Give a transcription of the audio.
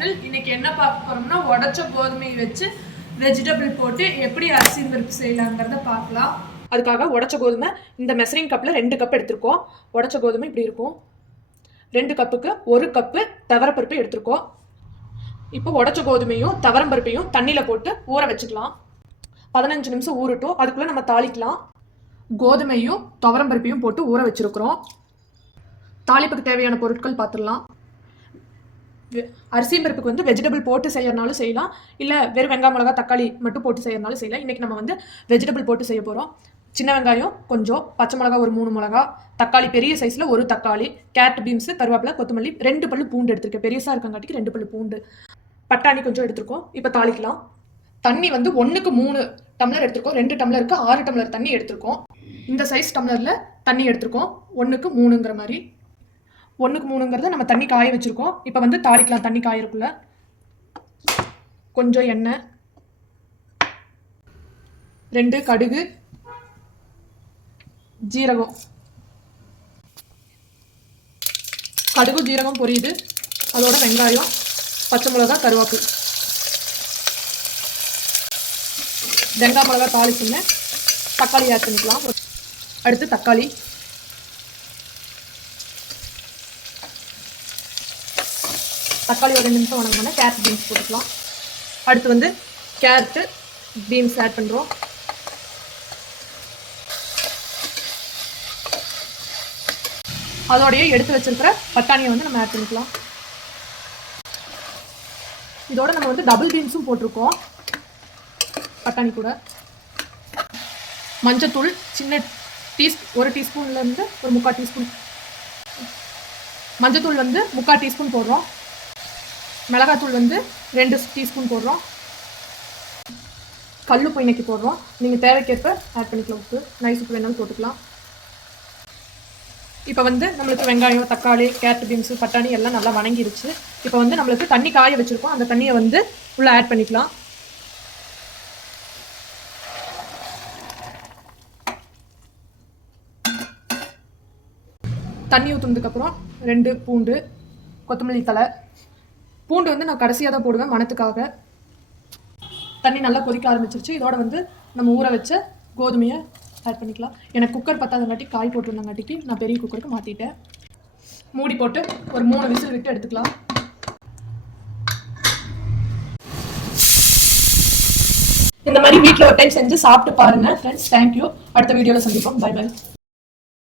Channel. இன்னைக்கு என்ன பார்க்க போறோம்னா உடைச்ச கோதுமையை வச்சு வெஜிடபிள் போட்டு எப்படி அரிசி பருப்பு செய்யலாங்கிறத பார்க்கலாம். அதுக்காக உடைச்ச கோதுமை இந்த மெஷரிங் கப்பில் 2 கப் எடுத்திருக்கோம். உடைச்ச கோதுமை இப்படி இருக்கும். 2 கப்புக்கு 1 கப்பு துவரப்பருப்பு எடுத்திருக்கோம். இப்போ உடைச்ச கோதுமையும் துவரம்பருப்பையும் தண்ணியில் போட்டு ஊற வச்சுக்கலாம். 15 நிமிஷம் ஊறட்டும். அதுக்குள்ளே நம்ம தாளிக்கலாம். கோதுமையும் துவரம்பருப்பையும் போட்டு ஊற வச்சுருக்கிறோம். தாளிப்புக்கு தேவையான பொருட்கள் பார்த்துடலாம். அரிசி பருப்புக்கு வந்து வெஜிடபிள் போட்டு செய்யறனாலும் செய்யலாம், இல்லை வெறும் வெங்காயம் மிளகா தக்காளி மட்டும் போட்டு செய்யறனாலும் செய்யலாம். இன்றைக்கி நம்ம வந்து வெஜிடபிள் போட்டு செய்ய போகிறோம். சின்ன வெங்காயம் கொஞ்சம், பச்சை மிளகா ஒரு 3 மிளகா, தக்காளி பெரிய சைஸில் 1 தக்காளி, கேரட் பீன்ஸு கருவேப்பிலை கொத்தமல்லி 2 பல்லு பூண்டு எடுத்திருக்கேன். பெருசாக இருக்கங்காட்டிக்கு 2 பல்லு பூண்டு, பட்டாணி கொஞ்சம் எடுத்துருக்கோம். இப்போ தாளிக்கலாம். தண்ணி வந்து 1க்கு 3 டம்ளர் எடுத்துருக்கோம். 2 டம்ளருக்கு 6 டம்ளர் தண்ணி எடுத்துருக்கோம். இந்த சைஸ் டம்ளரில் தண்ணி எடுத்துருக்கோம். 1க்கு 3ங்கிற மாதிரி. 1க்கு 3ங்கிறத நம்ம தண்ணி காய வச்சுருக்கோம். இப்போ வந்து தாளிக்கலாம். தண்ணி காயறக்குள்ள கொஞ்சம் எண்ணெய், 2 கடுகு, ஜீரகம். கடுகு ஜீரகம் பொரியுது. அதோட வெங்காயம், பச்சை மிளகா, கருவேப்பிலை, வெங்காய மிளகா தாளிச்சுங்க. தக்காளி ஆட் பண்ணிக்கலாம். அடுத்து தக்காளி, தக்காளி ஒரு 2 நிமிஷம் வணங்கினோன்னா கேரட் பீன்ஸ் போட்டுக்கலாம். அடுத்து வந்து கேரட்டு பீன்ஸ் ஆட் பண்ணுறோம். அதோடையே எடுத்து வச்சிருக்கிற பட்டாணியை வந்து நம்ம ஆட் பண்ணிக்கலாம். இதோட நம்ம வந்து டபுள் பீன்ஸும் போட்டிருக்கோம் பட்டாணி கூட. மஞ்சத்தூள் சின்ன ஒரு டீஸ்பூன்லேருந்து ஒரு 3/4 டீஸ்பூன் மஞ்சத்தூள் வந்து 3/4 டீஸ்பூன் போடுறோம். மிளகாத்தூள் வந்து 2 டீஸ்பூன் போடுறோம். கல்லுப்பு இன்னைக்கு போடுறோம். நீங்கள் தேவைக்கேற்ப ஆட் பண்ணிக்கலாம். உப்பு, நைஸ் உப்பு வேணாலும் போட்டுக்கலாம். இப்போ வந்து நம்மளுக்கு வெங்காயம், தக்காளி, கேரட் பீன்ஸு, பட்டாணி எல்லாம் நல்லா வணங்கிருச்சு. இப்போ வந்து நம்மளுக்கு தண்ணி காய வச்சுருக்கோம். அந்த தண்ணியை வந்து உள்ளே ஆட் பண்ணிக்கலாம். தண்ணி ஊற்றுனதுக்கப்புறம் 2 பூண்டு, கொத்தமல்லி தழை. பூண்டு வந்து நான் கடைசியாக தான் போடுவேன் மணத்துக்காக. தண்ணி நல்லா கொதிக்க ஆரம்பிச்சிருச்சு. இதோட வந்து நம்ம ஊற வச்ச கோதுமையை ஆட் பண்ணிக்கலாம். எனக்கு குக்கர் பத்தாதங்காட்டி காய் போட்டுருந்தங்காட்டிக்கு நான் பெரிய குக்கருக்கு மாற்றிட்டேன். மூடி போட்டு ஒரு 3 விசில் விட்டு எடுத்துக்கலாம். இந்த மாதிரி வீட்டில் ஒரு டைம் செஞ்சு சாப்பிட்டு பாருங்கள் ஃப்ரெண்ட்ஸ். தேங்க்யூ. அடுத்த வீடியோவில் சந்திப்போம். Bye by.